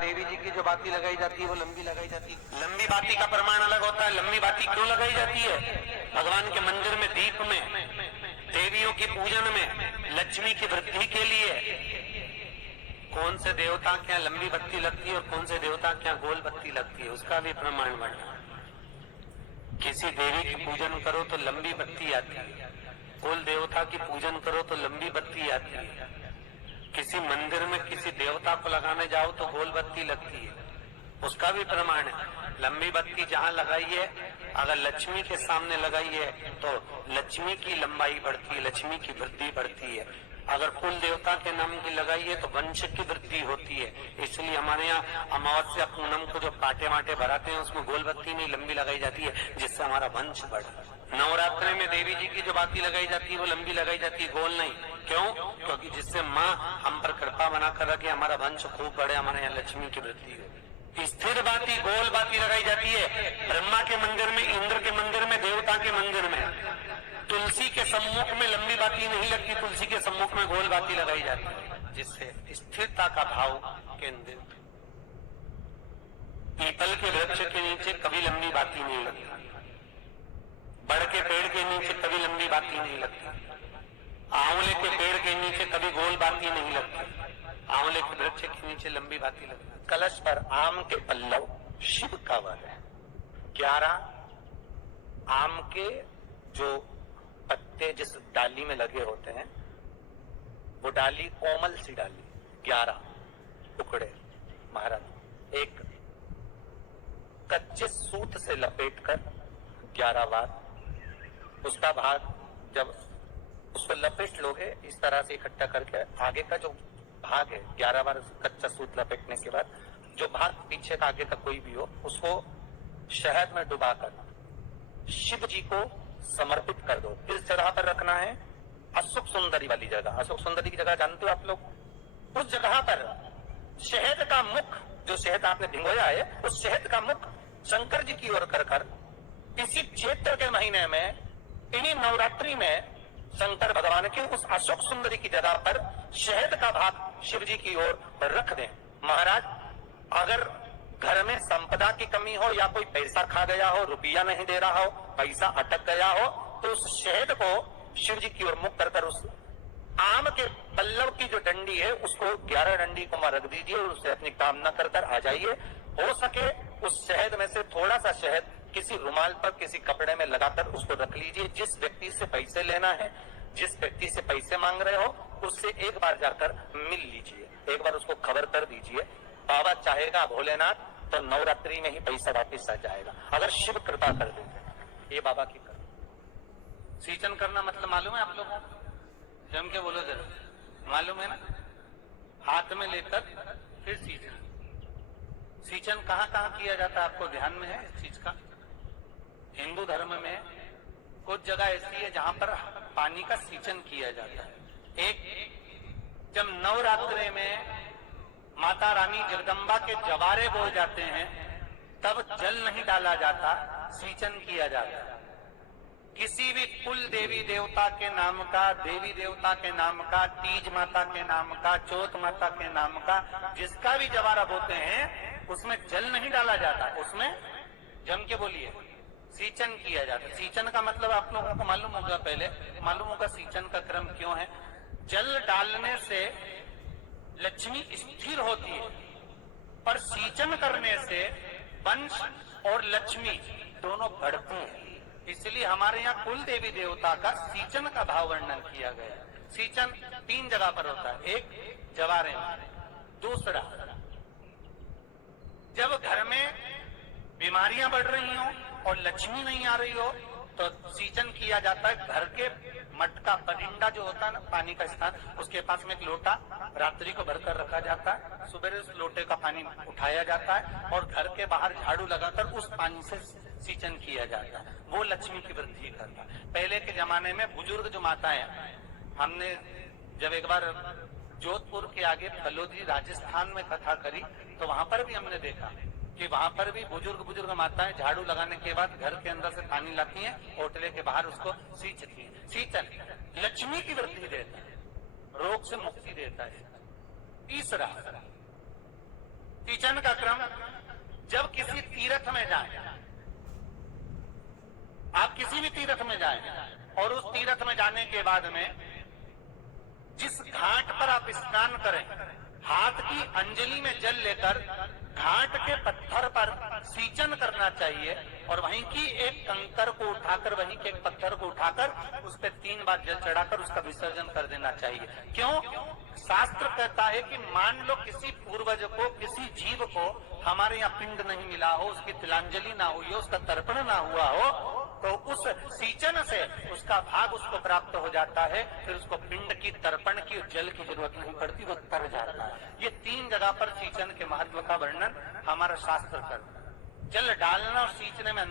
देवी जी की जो बाती लगाई जाती है वो लंबी लगाई जाती है। लंबी बाती का प्रमाण अलग होता है। लंबी बाती क्यों लगाई जाती है? भगवान के मंदिर में दीप में, देवियों की पूजन में, लक्ष्मी की वृद्धि के लिए। कौन से देवता के यहाँ लंबी बत्ती लगती है और कौन से देवता के यहाँ गोल बत्ती लगती है, उसका भी प्रमाण बढ़ा। किसी देवी की पूजन करो तो लंबी बत्ती आती है, कुल देवता की पूजन करो तो लंबी बत्ती आती है। किसी मंदिर में किसी देवता को लगाने जाओ तो गोल बत्ती लगती है, उसका भी प्रमाण है। लंबी बत्ती जहां लगाई है, अगर लक्ष्मी के सामने लगाई है तो लक्ष्मी की लंबाई बढ़ती है, लक्ष्मी की वृद्धि बढ़ती है। अगर कुल देवता के नाम की लगाई है तो वंश की वृद्धि होती है। इसलिए हमारे यहाँ अमावस्या पूनम को जो पाटे वाटे भराते हैं उसमें गोल बत्ती नहीं लंबी लगाई जाती है, जिससे हमारा वंश बढ़े। नवरात्रि में देवी जी की जो बाती लगाई जाती है वो लंबी लगाई जाती है, गोल नहीं। क्यों? क्योंकि जिससे माँ हम पर कृपा बनाकर रखे, हमारा वंश खूब बढ़े, हमारे यहाँ लक्ष्मी की वृद्धि हो। स्थिर बाती, गोल बाती लगाई जाती है ब्रह्मा के मंदिर में, इंद्र के मंदिर में, देवता के मंदिर में। तुलसी के सम्मुख में लंबी बाती नहीं लगती, तुलसी के सम्मुख में गोल बाती लगाई जाती है, जिससे स्थिरता का भाव केंद्रित। पीपल के वृक्ष के नीचे कभी लंबी बाती नहीं लगती, बड़ के पेड़ के नीचे कभी लंबी बाती नहीं लगती, आंवले के पेड़ के नीचे कभी गोल बाती नहीं लगती, आंवले के वृक्ष के नीचे लंबी बाती लगती। कलश पर आम के पल्लव शिव का वर है। 11 आम के जो पत्ते जिस डाली में लगे होते हैं, वो डाली कोमल सी डाली, 11 टुकड़े महाराज एक कच्चे सूत से लपेटकर 11 बार, उसका भाग जब उसको लपेट लोगे इस तरह से इकट्ठा करके, आगे का जो भाग है 11 बार कच्चा सूत लपेटने के बाद जो भाग पीछे का आगे का कोई भी हो, उसको शहद में डुबाकर शिव जी को समर्पित कर दो। इस जगह पर रखना है, अशोक सुंदरी वाली जगह। अशोक सुंदरी की जगह जानते हो आप लोग? उस जगह पर शहद का मुख, जो शहद आपने भिगोया है, उस शहद का मुख शंकर जी की ओर कर इसी चैत्र के महीने में, इन्हीं नवरात्रि में शंकर भगवान की उस अशोक सुंदरी की जगह पर शहद का भाग शिव जी की ओर रख दें। महाराज, अगर घर में संपदा की कमी हो या कोई पैसा खा गया हो, रुपया नहीं दे रहा हो, पैसा अटक गया हो, तो उस शहद को शिव जी की ओर मुख कर उस आम के पल्लव की जो डंडी है उसको 11 डंडी को वहां रख दीजिए और उससे अपनी कामना कर आ जाइए। हो सके उस शहद में से थोड़ा सा शहद किसी रुमाल पर, किसी कपड़े में लगाकर उसको रख लीजिए। जिस व्यक्ति से पैसे लेना है, जिस व्यक्ति से पैसे मांग रहे हो, उससे एक बार जाकर मिल लीजिए, एक बार उसको खबर कर दीजिए। बाबा चाहेगा भोलेनाथ तो नवरात्रि में ही पैसा वापिस आ जाएगा, अगर शिव कृपा कर देते। ये बाबा की कृपा। सींचन करना मतलब मालूम है आप लोगों को? जम के बोलो जरा, मालूम है ना? हाथ में लेकर फिर सींचना। सींचन कहाँ कहाँ किया जाता है, आपको ध्यान में है इस चीज का? हिंदू धर्म में कुछ जगह ऐसी है जहां पर पानी का सींचन किया जाता है। एक, जब नवरात्रि में माता रानी जगदम्बा के जवारे बोए जाते हैं तब जल नहीं डाला जाता, सींचन किया जाता है। किसी भी कुल देवी देवता के नाम का, देवी देवता के नाम का, तीज माता के नाम का, चौथ माता के नाम का, जिसका भी जवारा बोते हैं उसमें जल नहीं डाला जाता, उसमें जम के बोलिए सींचन किया जाता है। सींचन का मतलब आप लोगों को मालूम होगा, पहले मालूम होगा सींचन का क्रम क्यों है। जल डालने से लक्ष्मी स्थिर होती है, पर सींचन करने से वंश और लक्ष्मी दोनों बढ़ते हैं। इसलिए हमारे यहाँ कुल देवी देवता का सींचन का भाव वर्णन किया गया है। सींचन 3 जगह पर होता है। एक, जवारे में। दूसरा, जब घर में बीमारियां बढ़ रही हो और लक्ष्मी नहीं आ रही हो तो सींचन किया जाता है। घर के मटका, परिंदा जो होता है ना, पानी का स्थान, उसके पास में एक लोटा रात्रि को भरकर रखा जाता है। सुबह उस लोटे का पानी उठाया जाता है और घर के बाहर झाड़ू लगाकर उस पानी से सींचन किया जाता है। वो लक्ष्मी की वृद्धि करता है। पहले के जमाने में बुजुर्ग जो माताएं, हमने जब एक बार जोधपुर के आगे फलोदी राजस्थान में कथा करी तो वहां पर भी हमने देखा कि वहां पर भी बुजुर्ग माताएं झाड़ू लगाने के बाद घर के अंदर से पानी लाती हैं, ओटले के बाहर उसको सींचती हैं। सींचन लक्ष्मी की वृद्धि देता है, रोग से मुक्ति देता है। सिंचन का क्रम, जब किसी तीर्थ में जाए, आप किसी भी तीर्थ में जाए और उस तीर्थ में जाने के बाद में जिस घाट पर आप स्नान करें, हाथ की अंजलि में जल लेकर घाट के पत्थर पर सींचन करना चाहिए और वहीं की एक कंकर को उठाकर, वहीं के एक पत्थर को उठाकर उस पर 3 बार जल चढ़ाकर उसका विसर्जन कर देना चाहिए। क्यों? शास्त्र कहता है कि मान लो किसी पूर्वज को, किसी जीव को हमारे यहाँ पिंड नहीं मिला हो, उसकी तिलांजलि ना हुई हो, उसका तर्पण ना हुआ हो, तो उस सींचन से उसका भाग उसको प्राप्त हो जाता है, फिर उसको पिंड की, तर्पण की, जल की जरूरत नहीं पड़ती, वो तर जाता है। ये 3 जगह पर सींचन के महत्व का वर्णन हमारा शास्त्र करता है। जल डालना और सींचने में